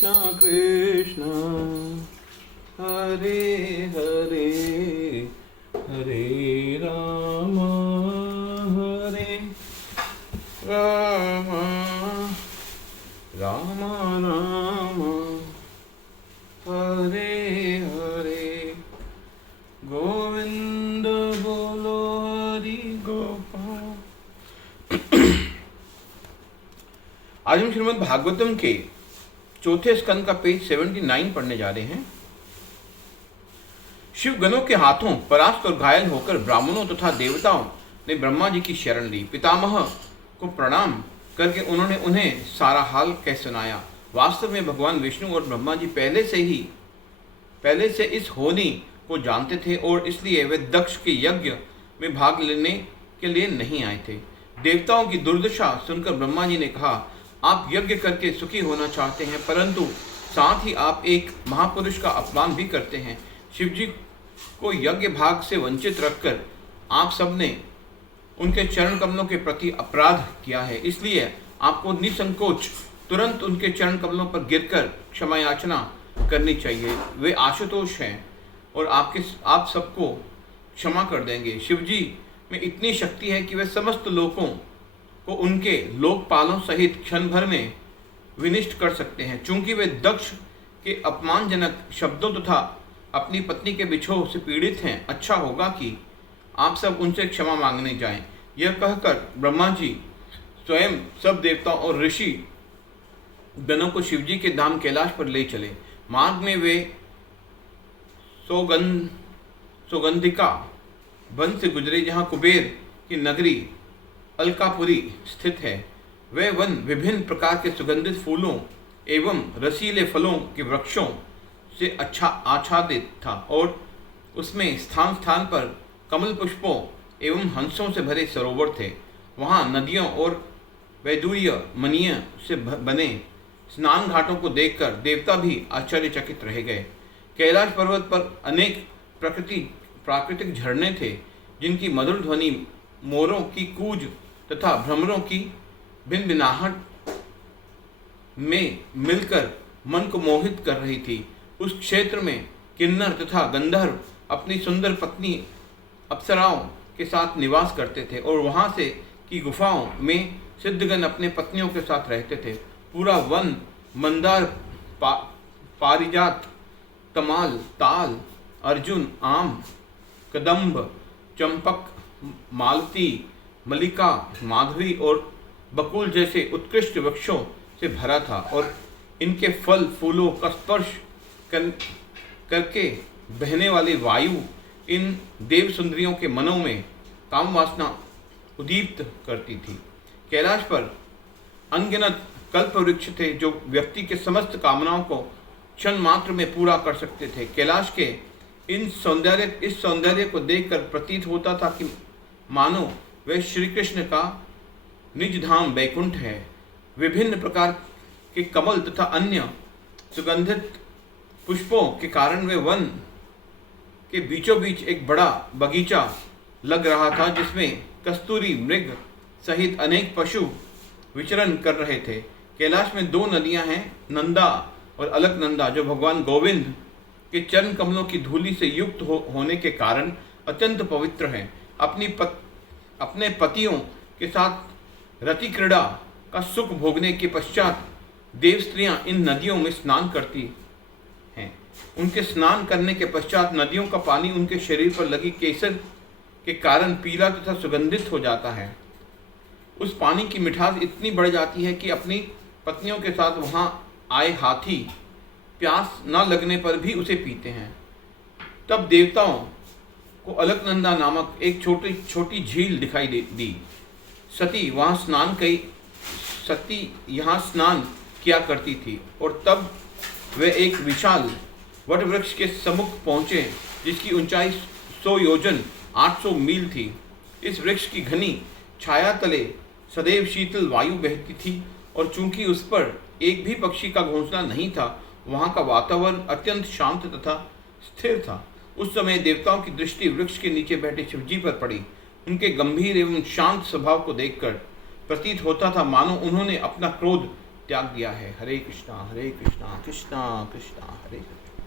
कृष्ण हरे हरे हरे राम राम राम राम हरे हरे गोविंद बोलो हरि गोपाल। आज हम श्रीमद् भागवतम के चौथे स्कंद का पेज 79 पढ़ने जा रहे हैं। शिव गणों के हाथों परास्त और घायल होकर ब्राह्मणों तथा देवताओं ने ब्रह्मा जी की शरण ली। पितामह को प्रणाम करके उन्होंने उन्हें सारा हाल कह सुनाया। वास्तव में भगवान विष्णु और ब्रह्मा जी पहले से इस होनी को जानते थे और इसलिए वे दक्ष के यज्ञ में भाग लेने के लिए नहीं आए थे। देवताओं की दुर्दशा सुनकर ब्रह्मा जी ने कहा, आप यज्ञ करके सुखी होना चाहते हैं, परंतु साथ ही आप एक महापुरुष का अपमान भी करते हैं। शिवजी को यज्ञ भाग से वंचित रखकर आप सबने उनके चरण कमलों के प्रति अपराध किया है, इसलिए आपको निसंकोच तुरंत उनके चरण कमलों पर गिरकर क्षमा याचना करनी चाहिए। वे आशुतोष हैं और आप सबको क्षमा कर देंगे। शिवजी में इतनी शक्ति है कि वे समस्त लोगों को उनके लोकपालों सहित क्षण भर में विनिष्ट कर सकते हैं। चूंकि वे दक्ष के अपमानजनक शब्दों तथा अपनी पत्नी के बिछोह से पीड़ित हैं, अच्छा होगा कि आप सब उनसे क्षमा मांगने जाएं। यह कहकर ब्रह्मा जी स्वयं सब देवताओं और ऋषि गणों को शिवजी के धाम कैलाश पर ले चले। मार्ग में वे सौगंधिका वन से गुजरे, जहाँ कुबेर की नगरी अलकापुरी स्थित है। वह वन विभिन्न प्रकार के सुगंधित फूलों एवं रसीले फलों के वृक्षों से अच्छा आच्छादित था और उसमें स्थान स्थान पर कमल पुष्पों एवं हंसों से भरे सरोवर थे। वहाँ नदियों और वैदूर्य मणियों से बने स्नान घाटों को देखकर देवता भी आश्चर्यचकित रह गए। कैलाश पर्वत पर अनेक प्राकृतिक झरने थे, जिनकी मधुर ध्वनि मोरों की कूज तथा भ्रमरों की भिनभिनाहट में मिलकर मन को मोहित कर रही थी। उस क्षेत्र में किन्नर तथा गंधर्व अपनी सुंदर पत्नी अप्सराओं के साथ निवास करते थे और वहां से की गुफाओं में सिद्धगण अपने पत्नियों के साथ रहते थे। पूरा वन मंदार, पारिजात, तमाल, ताल, अर्जुन, आम, कदम्ब, चंपक, मालती, मल्लिका, माधवी और बकुल जैसे उत्कृष्ट वृक्षों से भरा था और इनके फल फूलों का स्पर्श करके बहने वाली वायु इन देव सुंदरियों के मनों में काम वासना उद्दीप्त करती थी। कैलाश पर अनगिनत कल्प वृक्ष थे जो व्यक्ति के समस्त कामनाओं को क्षण मात्र में पूरा कर सकते थे। कैलाश के इस सौंदर्य को देखकर प्रतीत होता था कि मानो वह श्री कृष्ण का निज धाम वैकुंठ है। विभिन्न प्रकार के कमल तथा अन्य सुगंधित पुष्पों के कारण वे वन के बीचों बीच एक बड़ा बगीचा लग रहा था, जिसमें कस्तूरी मृग सहित अनेक पशु विचरण कर रहे थे। कैलाश में दो नदियां हैं, नंदा और अलकनंदा, जो भगवान गोविंद के चरण कमलों की धूलि से युक्त होने के कारण अत्यंत पवित्र हैं। अपने पतियों के साथ रति क्रीड़ा का सुख भोगने के पश्चात देव स्त्रियां इन नदियों में स्नान करती हैं। उनके स्नान करने के पश्चात नदियों का पानी उनके शरीर पर लगी केसर के कारण पीला तथा सुगंधित हो जाता है। उस पानी की मिठास इतनी बढ़ जाती है कि अपनी पत्नियों के साथ वहां आए हाथी प्यास न लगने पर भी उसे पीते हैं। तब देवताओं को अलकनंदा नामक एक छोटी झील दिखाई दी। सती यहाँ स्नान किया करती थी और तब वे एक विशाल वट वृक्ष के सम्मुख पहुंचे, जिसकी ऊंचाई 100 योजन 800 मील थी। इस वृक्ष की घनी छाया तले सदैव शीतल वायु बहती थी और चूंकि उस पर एक भी पक्षी का घोंसला नहीं था, वहां का वातावरण अत्यंत शांत तथा स्थिर था। उस समय देवताओं की दृष्टि वृक्ष के नीचे बैठे शिवजी पर पड़ी। उनके गंभीर एवं शांत स्वभाव को देखकर प्रतीत होता था मानो उन्होंने अपना क्रोध त्याग दिया है। हरे कृष्णा कृष्णा कृष्णा हरे हरे।